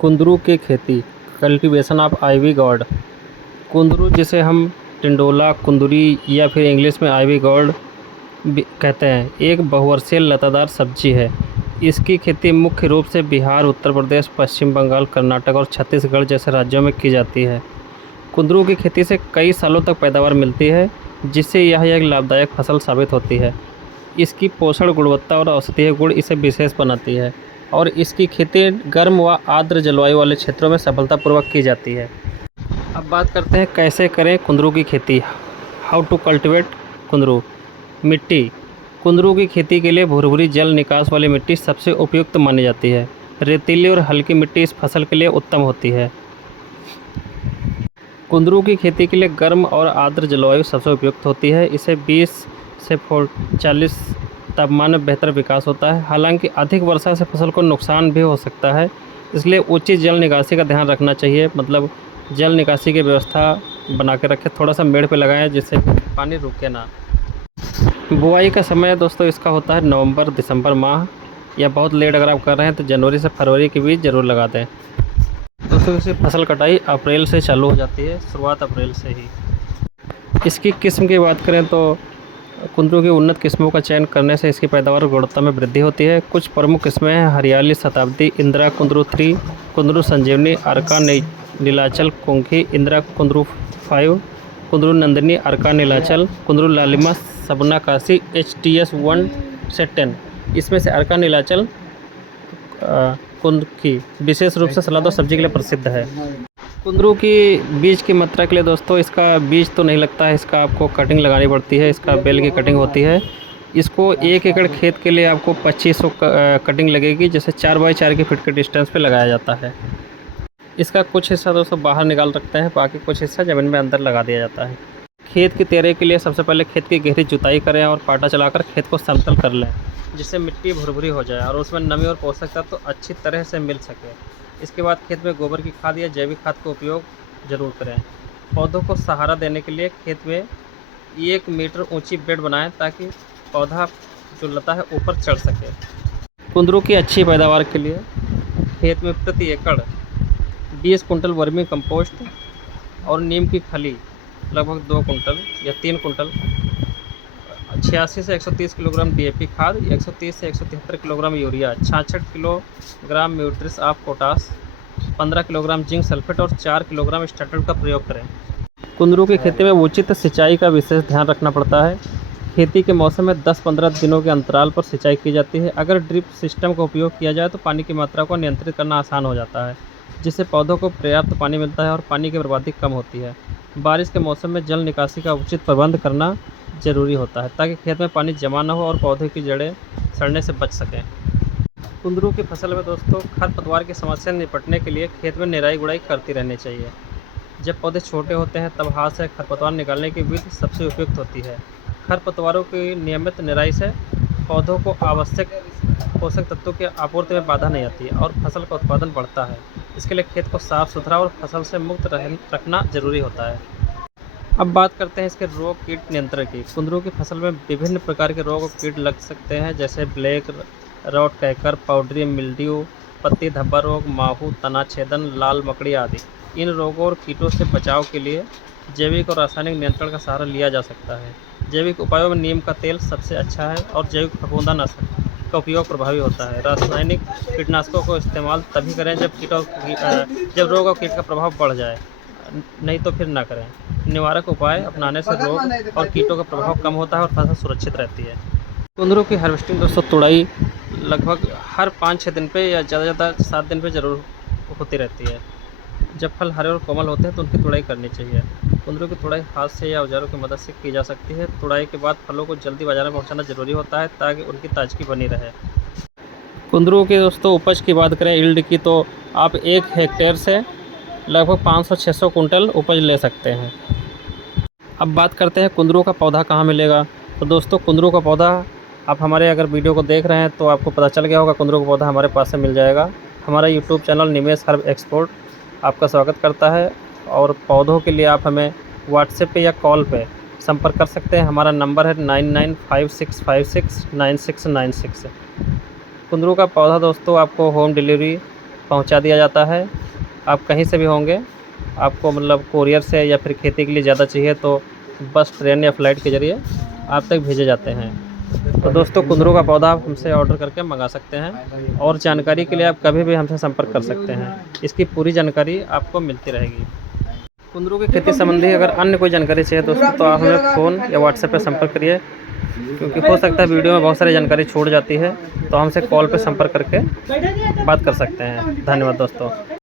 कुंदरू की खेती, कल्टीवेशन ऑफ आइवी गॉर्ड। कुंदरू जिसे हम टिंडोला कुंदरी या फिर इंग्लिश में आइवी गॉर्ड भी कहते हैं, एक बहुवर्षीय लतादार सब्जी है। इसकी खेती मुख्य रूप से बिहार, उत्तर प्रदेश, पश्चिम बंगाल, कर्नाटक और छत्तीसगढ़ जैसे राज्यों में की जाती है। कुंदरू की खेती से कई सालों तक पैदावार मिलती है, जिससे यह एक लाभदायक फसल साबित होती है। इसकी पोषण गुणवत्ता और औषधीय गुण इसे विशेष बनाती है और इसकी खेती गर्म व आर्द्र जलवायु वाले क्षेत्रों में सफलतापूर्वक की जाती है। अब बात करते हैं कैसे करें कुंदरू की खेती। हाउ टू कल्टिवेट कुंदरू। मिट्टी। कुंदरू की खेती के लिए भुरभुरी जल निकास वाली मिट्टी सबसे उपयुक्त मानी जाती है। रेतीली और हल्की मिट्टी इस फसल के लिए उत्तम होती है। कुंदरू की खेती के लिए गर्म और आर्द्र जलवायु सबसे उपयुक्त होती है। इसे 20 से 40 तापमान में बेहतर विकास होता है। हालांकि अधिक वर्षा से फसल को नुकसान भी हो सकता है, इसलिए उचित जल निकासी का ध्यान रखना चाहिए। मतलब जल निकासी की व्यवस्था बना के रखें, थोड़ा सा मेड़ पे लगाएं जिससे पानी रुके ना। बुआई का समय दोस्तों इसका होता है नवंबर दिसंबर माह, या बहुत लेट अगर आप कर रहे हैं तो जनवरी से फरवरी के बीच ज़रूर लगा दें। दोस्तों इसकी फसल कटाई अप्रैल से चालू हो जाती है, शुरुआत अप्रैल से ही। इसकी किस्म की बात करें तो कुंदरू की उन्नत किस्मों का चयन करने से इसकी पैदावार और गुणवत्ता में वृद्धि होती है। कुछ प्रमुख किस्में हैं हरियाली शताब्दी, इंदिरा कुंदरू 3, कुंदरू संजीवनी, अर्का नीलाचल, कुंखी, इंदिरा कुंदरू 5, कुंदरू नंदिनी, अर्का नीलाचल, कुंदरू लालिमा, सबना काशी, HTS 1 से 10। इसमें से अर्का नीलाचल कुंदकी विशेष रूप से सलाद और सब्जी के लिए प्रसिद्ध है। कुंदरू की बीज की मात्रा के लिए दोस्तों इसका बीज तो नहीं लगता है, इसका आपको कटिंग लगानी पड़ती है। इसका बेल की कटिंग होती है। इसको 1 एकड़ खेत के लिए आपको 2500 कटिंग लगेगी, जैसे 4 बाई 4 की फीट के डिस्टेंस पे लगाया जाता है। इसका कुछ हिस्सा दोस्तों बाहर निकाल रखते हैं, बाकी कुछ हिस्सा ज़मीन में अंदर लगा दिया जाता है। खेत की तैयारी के लिए सबसे पहले खेत की गहरी जुताई करें और पाटा चलाकर खेत को समतल कर लें, जिससे मिट्टी भुरभुरी हो जाए और उसमें नमी और पोषक तत्व तो अच्छी तरह से मिल सके। इसके बाद खेत में गोबर की खाद या जैविक खाद का उपयोग ज़रूर करें। पौधों को सहारा देने के लिए खेत में 1 मीटर ऊंची बेड बनाएं, ताकि पौधा जो लता है ऊपर चढ़ सके। कुंदरू की अच्छी पैदावार के लिए खेत में प्रति एकड़ 20 कुंटल वर्मी कंपोस्ट और नीम की खली लगभग 2 कुंटल या 3 कुंटल, 86 से 130 किलोग्राम DAP खाद, 130 से 173 kilogram urea, 66 kilogram muriate of potash, 15 kilogram zinc sulphate और 4 किलोग्राम स्टार्टर का प्रयोग करें। कुंदरू की खेती में उचित सिंचाई का विशेष ध्यान रखना पड़ता है। खेती के मौसम में 10-15 दिनों के अंतराल पर सिंचाई की जाती है। अगर ड्रिप सिस्टम का उपयोग किया जाए तो पानी की मात्रा को नियंत्रित करना आसान हो जाता है, जिससे पौधों को पर्याप्त पानी मिलता है और पानी की बर्बादी कम होती है। बारिश के मौसम में जल निकासी का उचित प्रबंध करना ज़रूरी होता है, ताकि खेत में पानी जमा न हो और पौधे की जड़ें सड़ने से बच सकें। कुंदरू की फसल में दोस्तों खरपतवार की समस्या से निपटने के लिए खेत में निराई गुड़ाई करती रहनी चाहिए। जब पौधे छोटे होते हैं तब हाथ से खरपतवार निकालने की विधि सबसे उपयुक्त होती है। खरपतवारों की नियमित निराई से पौधों को आवश्यक पोषक तत्वों की आपूर्ति में बाधा नहीं आती और फसल का उत्पादन बढ़ता है। इसके लिए खेत को साफ सुथरा और फसल से मुक्त रखना जरूरी होता है। अब बात करते हैं इसके रोग कीट नियंत्रण की। कुंदरू की फसल में विभिन्न प्रकार के रोग और कीट लग सकते हैं, जैसे ब्लैक रॉट कैकर, पाउडरी मिल्ड्यू, पत्ती धब्बा रोग, माहू, तना छेदन, लाल मकड़ी आदि। इन रोगों और कीटों से बचाव के लिए जैविक और रासायनिक नियंत्रण का सहारा लिया जा सकता है। जैविक उपायों में नीम का तेल सबसे अच्छा है और जैविक फफूंदनाशक का उपयोग प्रभावी होता है। रासायनिक कीटनाशकों को इस्तेमाल तभी करें जब रोग और कीट का प्रभाव बढ़ जाए, नहीं तो फिर ना करें। निवारक उपाय अपनाने से रोग और कीटों का प्रभाव कम होता है और फसल सुरक्षित रहती है। कुंदरू की हार्वेस्टिंग दोस्तों तुड़ाई लगभग हर 5-6 दिन पे या ज़्यादा 7 दिन पे ज़रूर होती रहती है। जब फल हरे और कोमल होते हैं तो उनकी तुड़ाई करनी चाहिए। कुंदरू की तुड़ाई हाथ से या औजारों की मदद से की जा सकती है। तुड़ाई के बाद फलों को जल्दी बाजार में पहुंचाना जरूरी होता है, ताकि उनकी ताजगी बनी रहे। कुंदरू के दोस्तों उपज की बात करें यील्ड की, तो आप 1 हेक्टेयर से लगभग 500-600 कुंटल उपज ले सकते हैं। अब बात करते हैं कुंदरू का पौधा कहाँ मिलेगा। तो दोस्तों कुंदरू का पौधा आप हमारे अगर वीडियो को देख रहे हैं तो आपको पता चल गया होगा, कुंदरू का पौधा हमारे पास से मिल जाएगा। हमारा यूट्यूब चैनल निमेश हर्ब एक्सपोर्ट आपका स्वागत करता है, और पौधों के लिए आप हमें व्हाट्सएप पे या कॉल पे संपर्क कर सकते हैं। हमारा नंबर है 9956569696। कुंदरू का पौधा दोस्तों आपको होम डिलीवरी पहुंचा दिया जाता है। आप कहीं से भी होंगे, आपको मतलब कोरियर से या फिर खेती के लिए ज़्यादा चाहिए तो बस, ट्रेन या फ्लाइट के ज़रिए आप तक भेजे जाते हैं। तो दोस्तों, कुंदरू का पौधा आप हमसे ऑर्डर करके मंगा सकते हैं और जानकारी के लिए आप कभी भी हमसे संपर्क कर सकते हैं। इसकी पूरी जानकारी आपको मिलती रहेगी। कुंदरू की खेती संबंधी अगर अन्य कोई जानकारी चाहिए दोस्तों तो आप हमें फ़ोन या व्हाट्सएप पर संपर्क करिए, क्योंकि हो सकता है वीडियो में बहुत सारी जानकारी छूट जाती है, तो हमसे कॉल पर संपर्क करके बात कर सकते हैं। धन्यवाद दोस्तों।